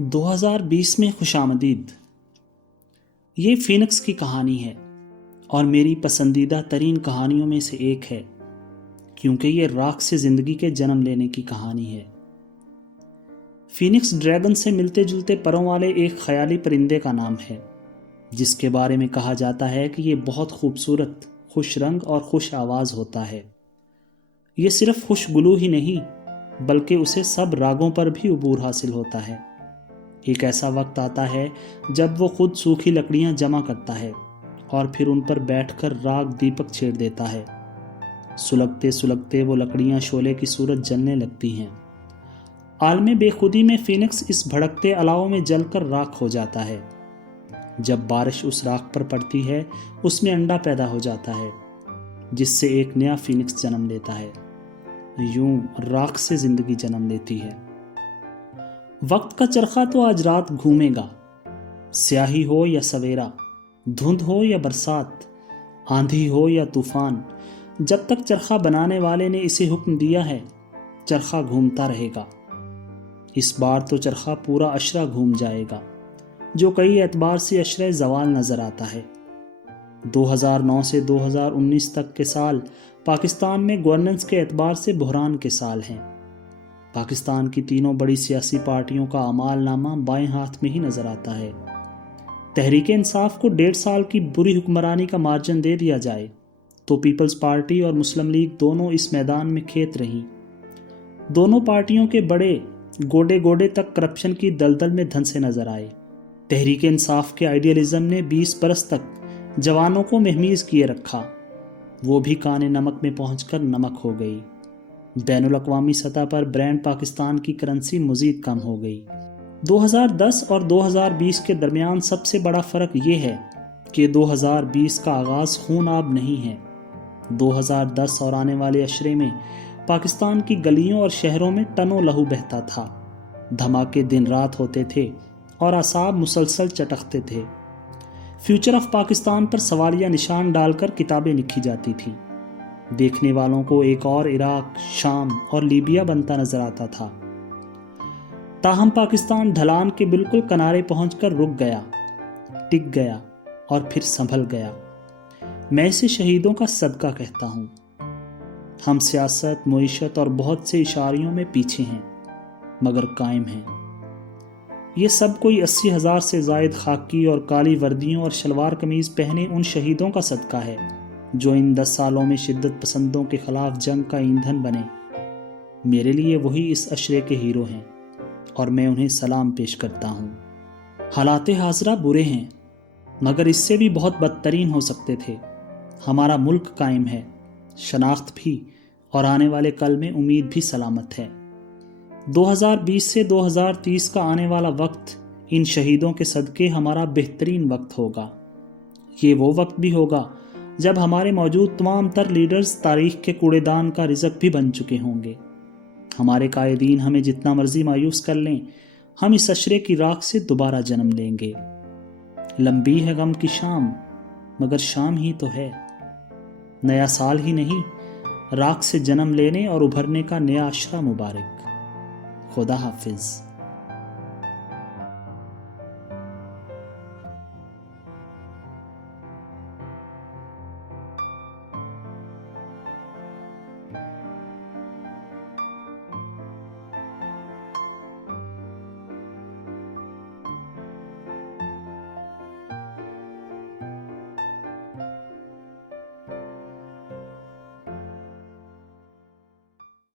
2020 में खुशामदीद। ये फीनिक्स की कहानी है और मेरी पसंदीदा तरीन कहानियों में से एक है, क्योंकि ये राख से ज़िंदगी के जन्म लेने की कहानी है। फीनिक्स ड्रैगन से मिलते जुलते परों वाले एक ख्याली परिंदे का नाम है, जिसके बारे में कहा जाता है कि ये बहुत खूबसूरत, खुश रंग और खुश आवाज़ होता है। ये सिर्फ खुशगुलू ही नहीं, बल्कि उसे सब रागों पर भी उबूर हासिल होता है। एक ऐसा वक्त आता है जब वो खुद सूखी लकड़ियां जमा करता है और फिर उन पर बैठकर राग दीपक छेड़ देता है। सुलगते सुलगते वो लकड़ियां शोले की सूरत जलने लगती हैं। आलमे बेखुदी में फीनिक्स इस भड़कते अलाव में जलकर राख हो जाता है। जब बारिश उस राख पर पड़ती है, उसमें अंडा पैदा हो जाता है, जिससे एक नया फीनिक्स जन्म लेता है। यूं राख से जिंदगी जन्म लेती है। वक्त का चरखा तो आज रात घूमेगा, स्याही हो या सवेरा, धुंध हो या बरसात, आंधी हो या तूफान, जब तक चरखा बनाने वाले ने इसे हुक्म दिया है, चरखा घूमता रहेगा। इस बार तो चरखा पूरा अशरा घूम जाएगा, जो कई एतबार से अशरे जवाल नजर आता है। 2009 से 2019 तक के साल पाकिस्तान में गवर्नेंस के एतबार से बुहरान के साल हैं। पाकिस्तान की तीनों बड़ी सियासी पार्टियों का अमालनामा बाएं हाथ में ही नजर आता है। तहरीक इंसाफ को 1.5 साल की बुरी हुक्मरानी का मार्जिन दे दिया जाए तो पीपल्स पार्टी और मुस्लिम लीग दोनों इस मैदान में खेत रहीं। दोनों पार्टियों के बड़े गोडे गोडे तक करप्शन की दलदल में धंसे नजर आए। तहरीक इंसाफ के आइडियलिज्म ने 20 बरस तक जवानों को महमीज किए रखा, वो भी काने नमक में पहुंचकर नमक हो गई। बैनुल अक़वामी सतह पर ब्रांड पाकिस्तान की करेंसी मज़ीद कम हो गई। 2010 और 2020 के दरमियान सबसे बड़ा फ़र्क ये है कि 2020 का आगाज़ खून आब नहीं है। 2010 और आने वाले अशरे में पाकिस्तान की गलियों और शहरों में टनों लहू बहता था। धमाके दिन रात होते थे और असाब मुसलसल चटकते थे। फ्यूचर ऑफ पाकिस्तान पर सवालिया निशान डालकर किताबें लिखी जाती थीं। देखने वालों को एक और इराक, शाम और लीबिया बनता नजर आता था। ताहम पाकिस्तान ढलान के बिल्कुल किनारे पहुंचकर रुक गया, टिक गया और फिर संभल गया। मैं इसे शहीदों का सदका कहता हूं। हम सियासत, मुईशत और बहुत से इशारियों में पीछे हैं, मगर कायम हैं। ये सब कोई 80,000 से जायद खाकी और काली वर्दियों और शलवार कमीज पहने उन शहीदों का सदका है जो इन 10 सालों में शिद्दत पसंदों के खिलाफ जंग का ईंधन बने। मेरे लिए वही इस अशरे के हीरो हैं और मैं उन्हें सलाम पेश करता हूँ। हालात हाज़रा बुरे हैं, मगर इससे भी बहुत बदतरीन हो सकते थे। हमारा मुल्क कायम है, शनाख्त भी, और आने वाले कल में उम्मीद भी सलामत है। 2020 से 2030 का आने वाला वक्त इन शहीदों के सदके हमारा बेहतरीन वक्त होगा। ये वो वक्त भी होगा जब हमारे मौजूद तमाम तर लीडर्स तारीख के कूड़ेदान का रिज़क भी बन चुके होंगे। हमारे कायदीन हमें जितना मर्जी मायूस कर लें, हम इस अशरे की राख से दोबारा जन्म लेंगे। लंबी है गम की शाम, मगर शाम ही तो है। नया साल ही नहीं, राख से जन्म लेने और उभरने का नया अशरा मुबारक। खुदा हाफिज।